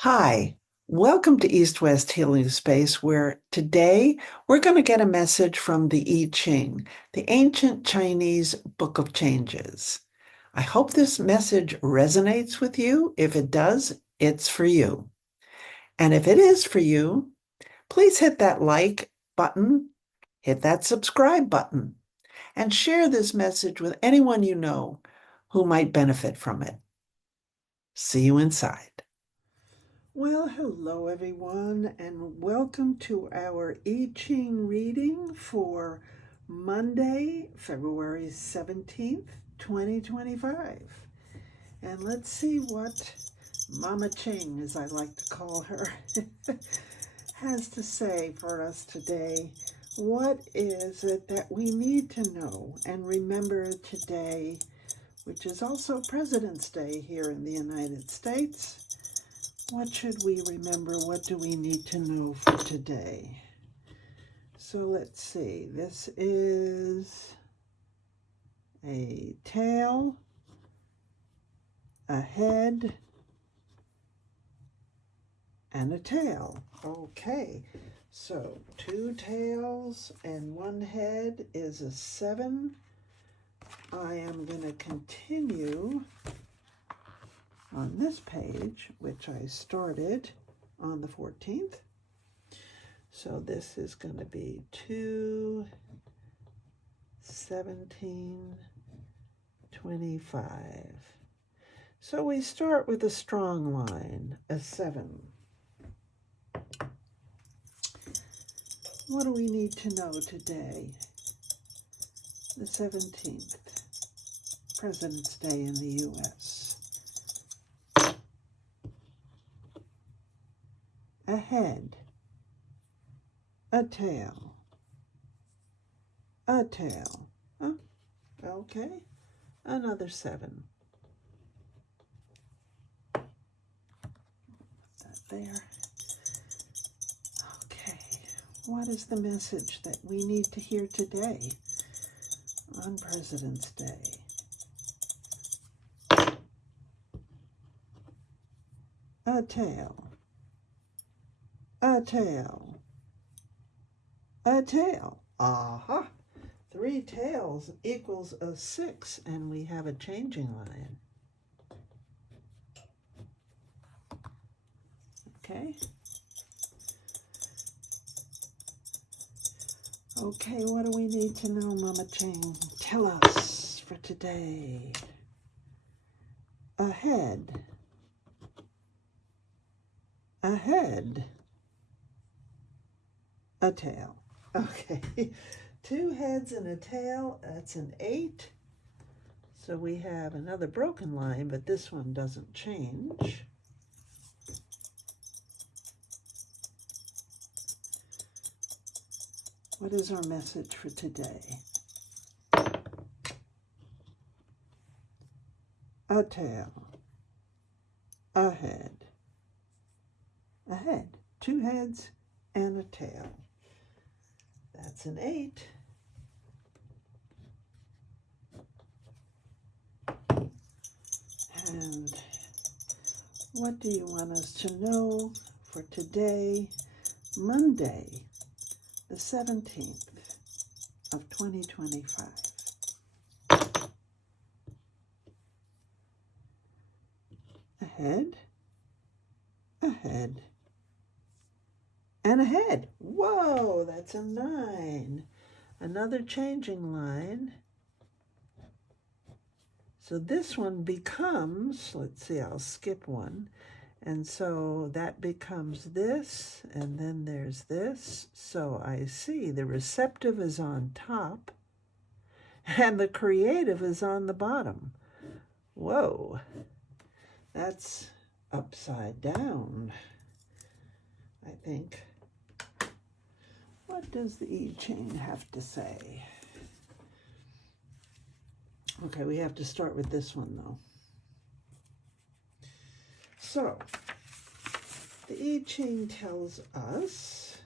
Hi, welcome to East West Healing Space, where today we're going to get a message from the I Ching, the ancient Chinese Book of Changes. I hope this message resonates with you. If it does, it's for you. And if it is for you, please hit that like button, hit that subscribe button, and share this message with anyone you know who might benefit from it. See you inside. Well, hello everyone, and welcome to our I Ching reading for Monday, February 17th, 2025. And let's see what Mama Ching, as I like to call her, has to say for us today. What is it that we need to know and remember today, which is also President's Day here in the United States? What should we remember? What do we need to know for today? So let's see. This is a tail, a head, and a tail. Okay, so two tails and one head is a 7. I am going to continue on this page, which I started on the 14th. So this is going to be 2, 17, 25. So we start with a strong line, a 7. What do we need to know today? The 17th, President's Day in the U.S. A head, a tail, a tail. Oh, okay, another 7. Put that there. Okay, what is the message that we need to hear today on President's Day? A tail, a tail, a tail. Aha! 3 tails equals a 6, and we have a changing line. Okay. Okay, what do we need to know, Mama Ching? Tell us for today. A head, a head, a tail. Okay, 2 heads and a tail, that's an 8. So we have another broken line, but this one doesn't change. What is our message for today? A tail, a head, a head, 2 heads and a tail. That's an 8. And what do you want us to know for today, Monday, the 17th of 2025? A head, a head, and a head. Whoa, that's a 9. Another changing line. So this one becomes, let's see, I'll skip one. And so that becomes this, and then there's this. So I see the receptive is on top, and the creative is on the bottom. Whoa, that's upside down, I think. What does the I Ching have to say? Okay, we have to start with this one, though. So, the I Ching tells us,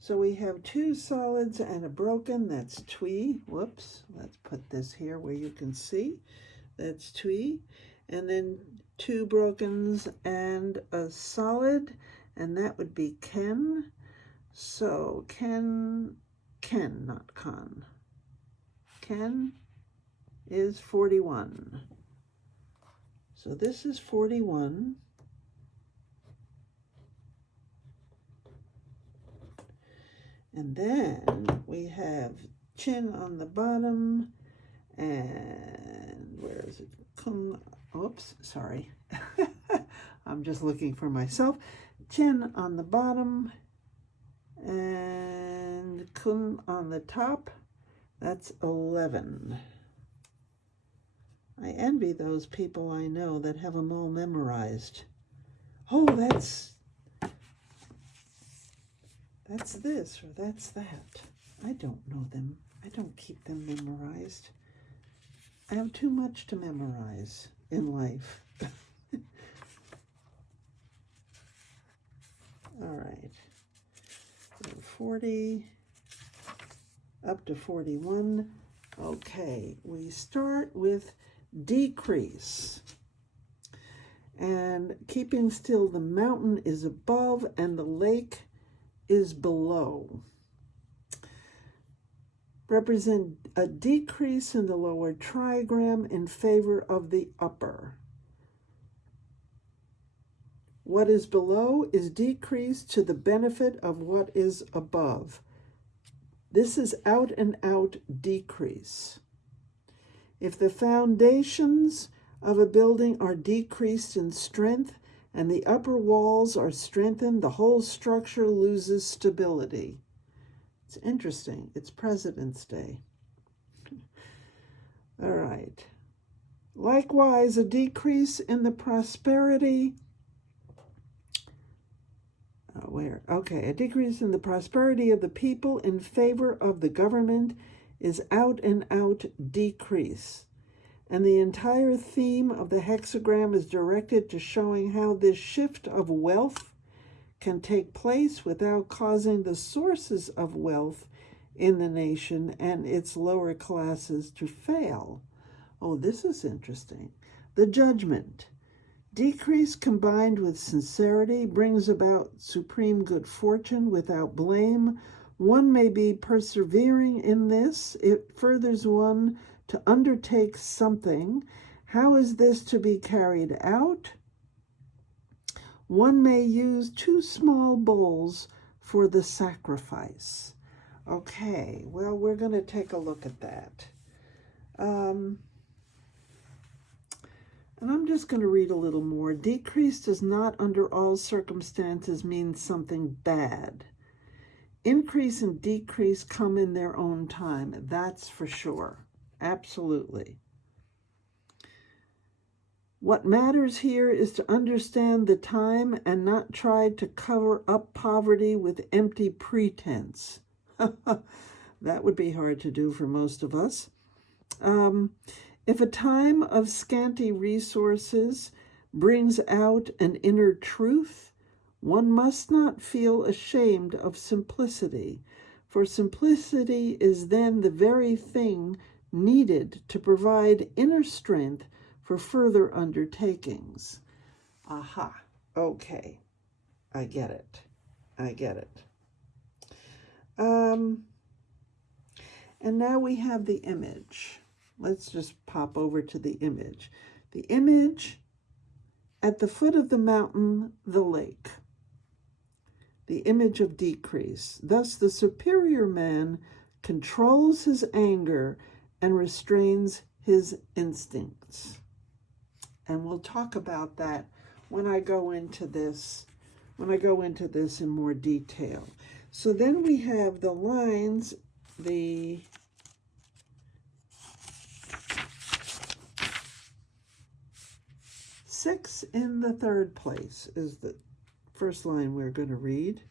so we have 2 solids and a broken, that's Tui. Whoops, let's put this here where you can see. That's Tui. and then two brokens and a solid, and that would be Ken. So Ken, not con. Ken is 41. So this is 41. And then we have Chin on the bottom, and where is it? Oops, sorry. I'm just looking for myself. Chin on the bottom, and Kun on the top. That's 11. I envy those people I know that have them all memorized. Oh, that's this or that's that. I don't know them. I don't keep them memorized. I have too much to memorize in life. All right. 40 up to 41. Okay, we start with decrease. And keeping still, the mountain is above and the lake is below. Represent a decrease in the lower trigram in favor of the upper. What is below is decreased to the benefit of what is above. This is out and out decrease. If the foundations of a building are decreased in strength and the upper walls are strengthened, the whole structure loses stability. It's interesting. It's President's Day. All right. Likewise, a decrease in the prosperity. A decrease in the prosperity of the people in favor of the government is out and out decrease. And the entire theme of the hexagram is directed to showing how this shift of wealth can take place without causing the sources of wealth in the nation and its lower classes to fail. Oh, this is interesting. The judgment. Decrease combined with sincerity brings about supreme good fortune without blame. One may be persevering in this. It furthers one to undertake something. How is this to be carried out? One may use 2 small bowls for the sacrifice. Okay, well, we're going to take a look at that. And I'm just going to read a little more. Decrease does not under all circumstances mean something bad. Increase and decrease come in their own time. That's for sure. Absolutely. What matters here is to understand the time and not try to cover up poverty with empty pretense. That would be hard to do for most of us. If a time of scanty resources brings out an inner truth, one must not feel ashamed of simplicity, for simplicity is then the very thing needed to provide inner strength for further undertakings. Aha, okay, I get it. And now we have the image. Let's just pop over to the image. The image at the foot of the mountain, the lake. The image of decrease. Thus, the superior man controls his anger and restrains his instincts. And we'll talk about that when I go into this in more detail. So then we have the lines, the 6 in the third place is the first line we're going to read.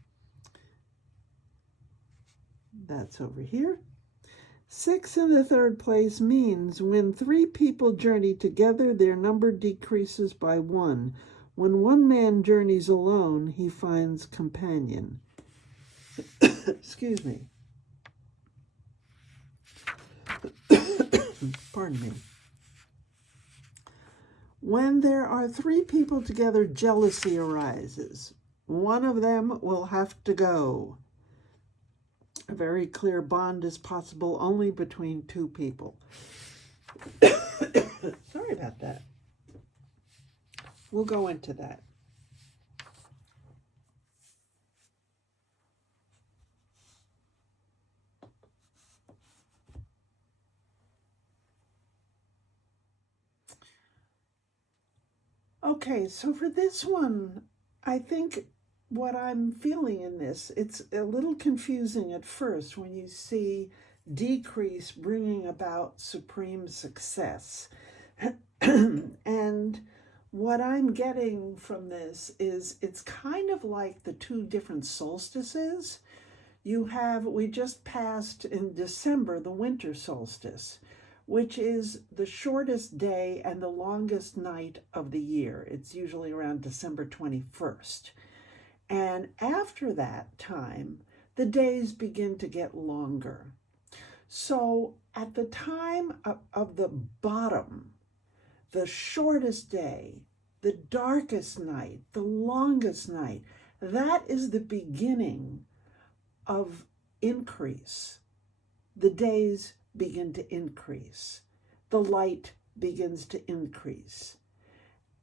That's over here. 6 in the third place means when 3 people journey together, their number decreases by 1. When one man journeys alone, he finds companion. Excuse me. Pardon me. When there are three people together, jealousy arises. One of them will have to go. A very clear bond is possible only between two people. Sorry about that. We'll go into that. Okay, so for this one, I think what I'm feeling in this, it's a little confusing at first when you see decrease bringing about supreme success. And what I'm getting from this is it's kind of like the two different solstices. We just passed in December the winter solstice, which is the shortest day and the longest night of the year. It's usually around December 21st. And after that time, the days begin to get longer. So at the time of the bottom, the shortest day, the darkest night, the longest night, that is the beginning of increase. The days begin to increase. The light begins to increase.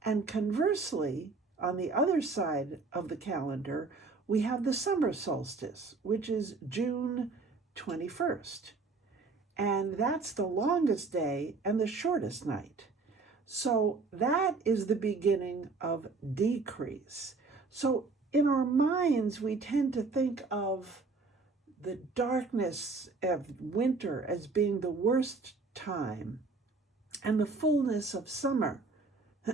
And conversely, on the other side of the calendar, we have the summer solstice, which is June 21st. And that's the longest day and the shortest night. So that is the beginning of decrease. So in our minds, we tend to think of the darkness of winter as being the worst time and the fullness of summer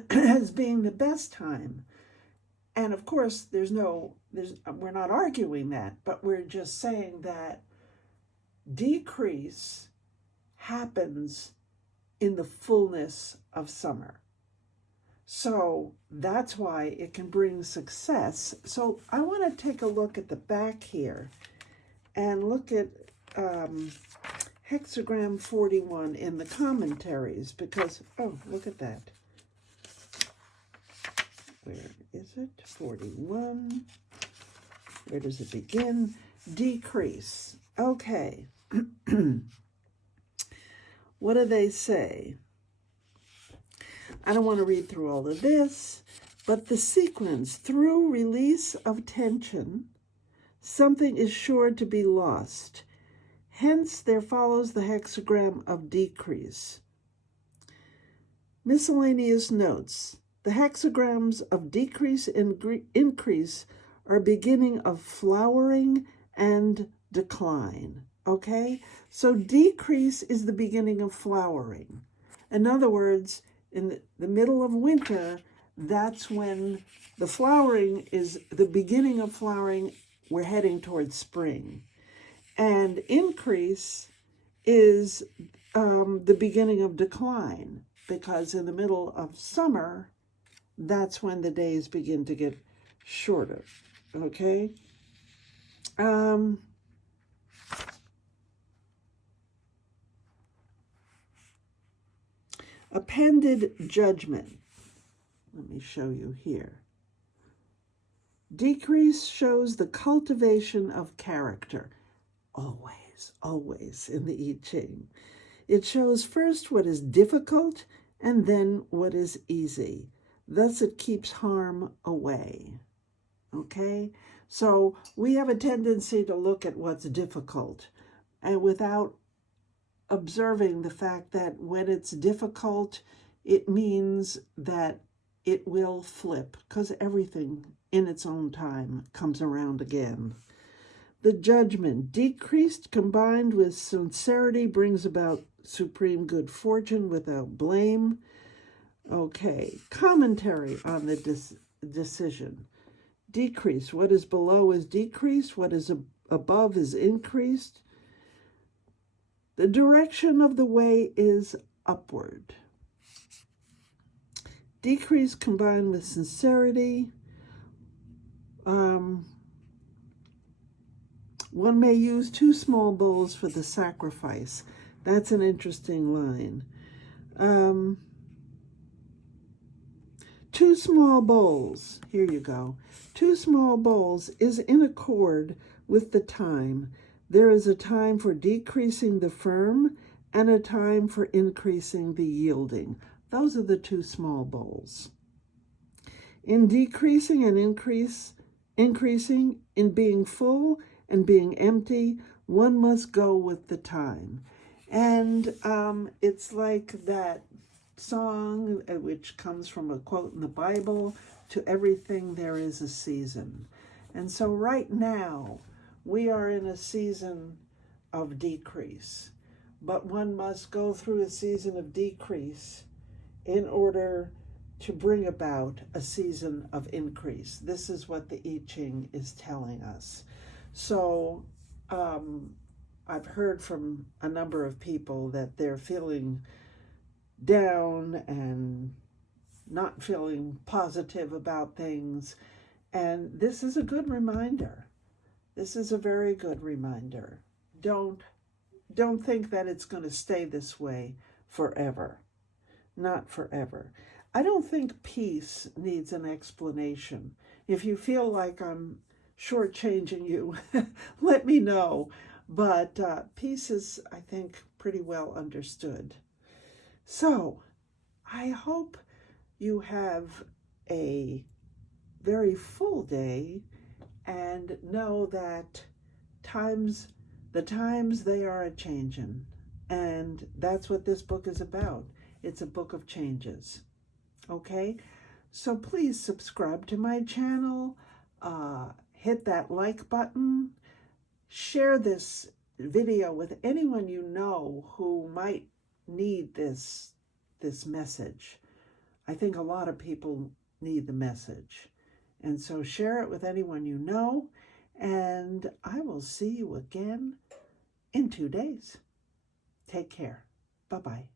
as being the best time. And of course, we're not arguing that, but we're just saying that decrease happens in the fullness of summer. So that's why it can bring success. So I want to take a look at the back here and look at hexagram 41 in the commentaries because, oh, look at that. Where is it? 41. Where does it begin? Decrease. Okay. What do they say? I don't want to read through all of this, but the sequence, through release of tension, something is sure to be lost. Hence, there follows the hexagram of decrease. Miscellaneous notes. The hexagrams of decrease and increase are beginning of flowering and decline. Okay? So decrease is the beginning of flowering. In other words, in the middle of winter, that's when the flowering is the beginning of flowering. We're heading towards spring. And increase is the beginning of decline, because in the middle of summer, that's when the days begin to get shorter. Okay? Appended judgment. Let me show you here. Decrease shows the cultivation of character. Always, always in the I Ching. It shows first what is difficult and then what is easy. Thus it keeps harm away. Okay? So we have a tendency to look at what's difficult and without observing the fact that when it's difficult, it means that it will flip, because everything in its own time comes around again. The judgment, decreased combined with sincerity, brings about supreme good fortune without blame. Okay, commentary on the decision. Decrease, what is below is decreased, what is above is increased. The direction of the way is upward. Decrease combined with sincerity. One may use 2 small bowls for the sacrifice. That's an interesting line. Two small bowls, here you go. Two small bowls is in accord with the time. There is a time for decreasing the firm and a time for increasing the yielding. Those are the two small bowls. In decreasing and increasing, in being full and being empty, one must go with the time. And it's like that song, which comes from a quote in the Bible, to everything there is a season. And so right now, we are in a season of decrease, but one must go through a season of decrease in order to bring about a season of increase. This is what the I Ching is telling us. So I've heard from a number of people that they're feeling down and not feeling positive about things. And this is a good reminder. This is a very good reminder. Don't think that it's going to stay this way forever. Not forever. I don't think peace needs an explanation. If you feel like I'm shortchanging you, let me know. But peace is, I think, pretty well understood. So I hope you have a very full day and know that the times they are a changin'. And that's what this book is about. It's a book of changes. Okay? So please subscribe to my channel. Hit that like button. Share this video with anyone you know who might need this message. I think a lot of people need the message. And so share it with anyone you know. And I will see you again in 2 days. Take care. Bye-bye.